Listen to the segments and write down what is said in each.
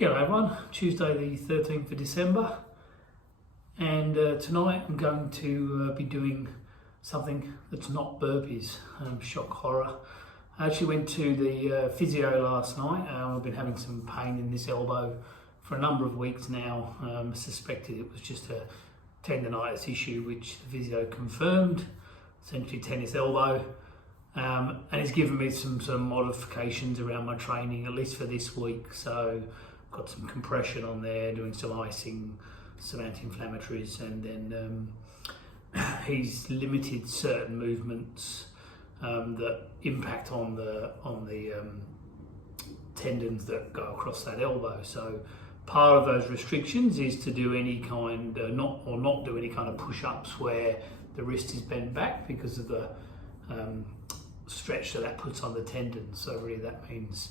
G'day everyone, Tuesday the 13th of December, and tonight I'm going to be doing something that's not burpees. Shock horror. I actually went to the physio last night. I've been having some pain in this elbow for a number of weeks now. Suspected it was just a tendonitis issue, which the physio confirmed, essentially tennis elbow. And he's given me some modifications around my training, at least for this week. So got some compression on there, doing some icing, some anti-inflammatories, and then he's limited certain movements that impact on the tendons that go across that elbow. So part of those restrictions is to do any kind not do any kind of push-ups where the wrist is bent back because of the stretch that puts on the tendons. So really that means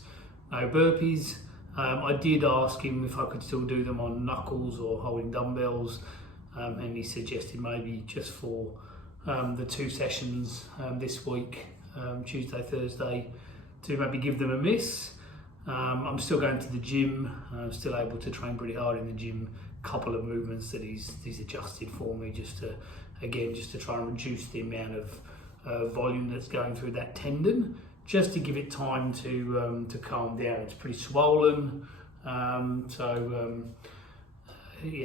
no burpees. I did ask him if I could still do them on knuckles or holding dumbbells, and he suggested maybe just for the 2 sessions this week, Tuesday, Thursday, to maybe give them a miss. I'm still going to the gym. I'm still able to train pretty hard in the gym. Couple of movements that he's adjusted for me just to try and reduce the amount of volume that's going through that tendon, just to give it time to calm down. It's pretty swollen, yeah,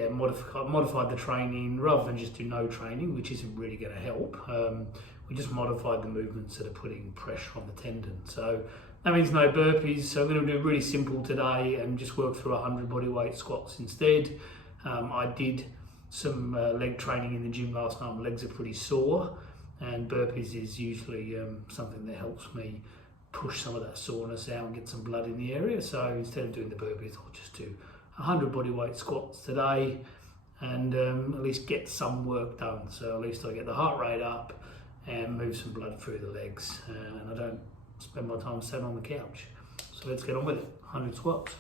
modified the training rather than just do no training, which isn't really going to help. We just modified the movements that are putting pressure on the tendon. So that means no burpees. So I'm going to do really simple today and just work through 100 bodyweight squats instead. I did some leg training in the gym last night. My legs are pretty sore, and burpees is usually something that helps me push some of that soreness out and get some blood in the area. So instead of doing the burpees, I'll just do 100 bodyweight squats today and at least get some work done. So at least I get the heart rate up and move some blood through the legs, and I don't spend my time sitting on the couch. So let's get on with it. 100 squats.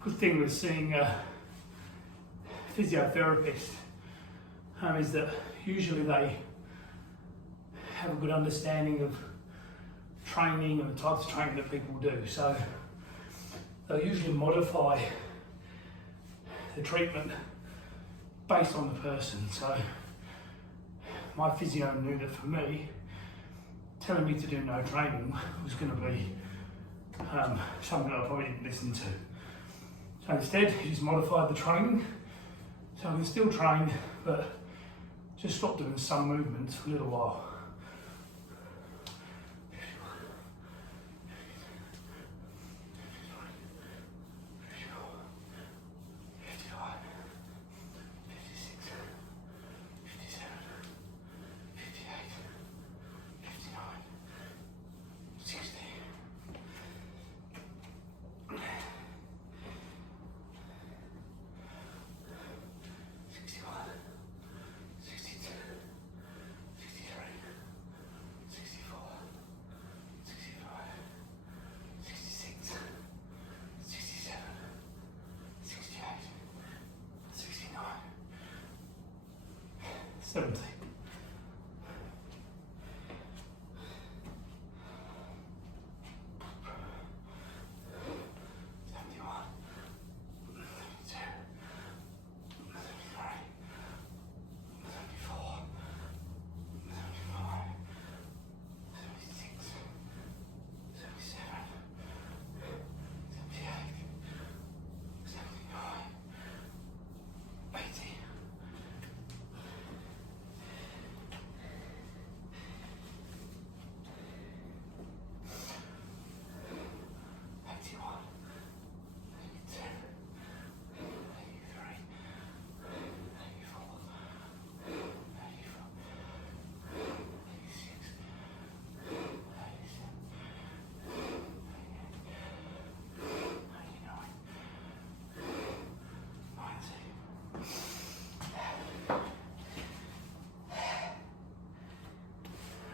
Good thing with seeing a physiotherapist is that usually they have a good understanding of training and the types of training that people do. So they'll usually modify the treatment based on the person. So my physio knew that for me, telling me to do no training was going to be something I probably didn't listen to. So instead, he just modified the training. So I can still train, but just stop doing some movements for a little while. Seventy.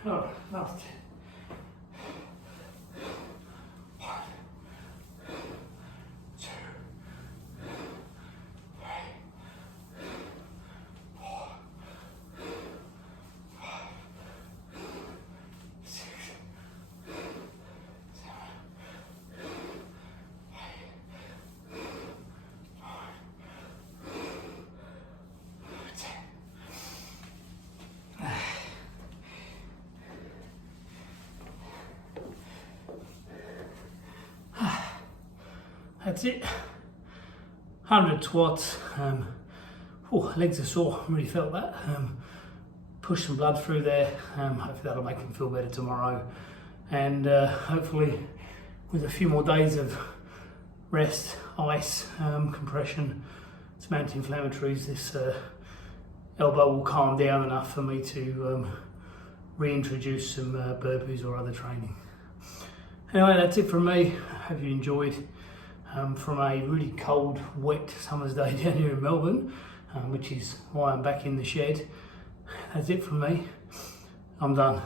哦，那。That's it. 100 squats. Legs are sore. Really felt that. Pushed some blood through there. Hopefully that'll make him feel better tomorrow. And hopefully, with a few more days of rest, ice, compression, some anti-inflammatories, this elbow will calm down enough for me to reintroduce some burpees or other training. Anyway, that's it from me. Hope you enjoyed. From a really cold, wet summer's day down here in Melbourne, which is why I'm back in the shed. That's it from me. I'm done.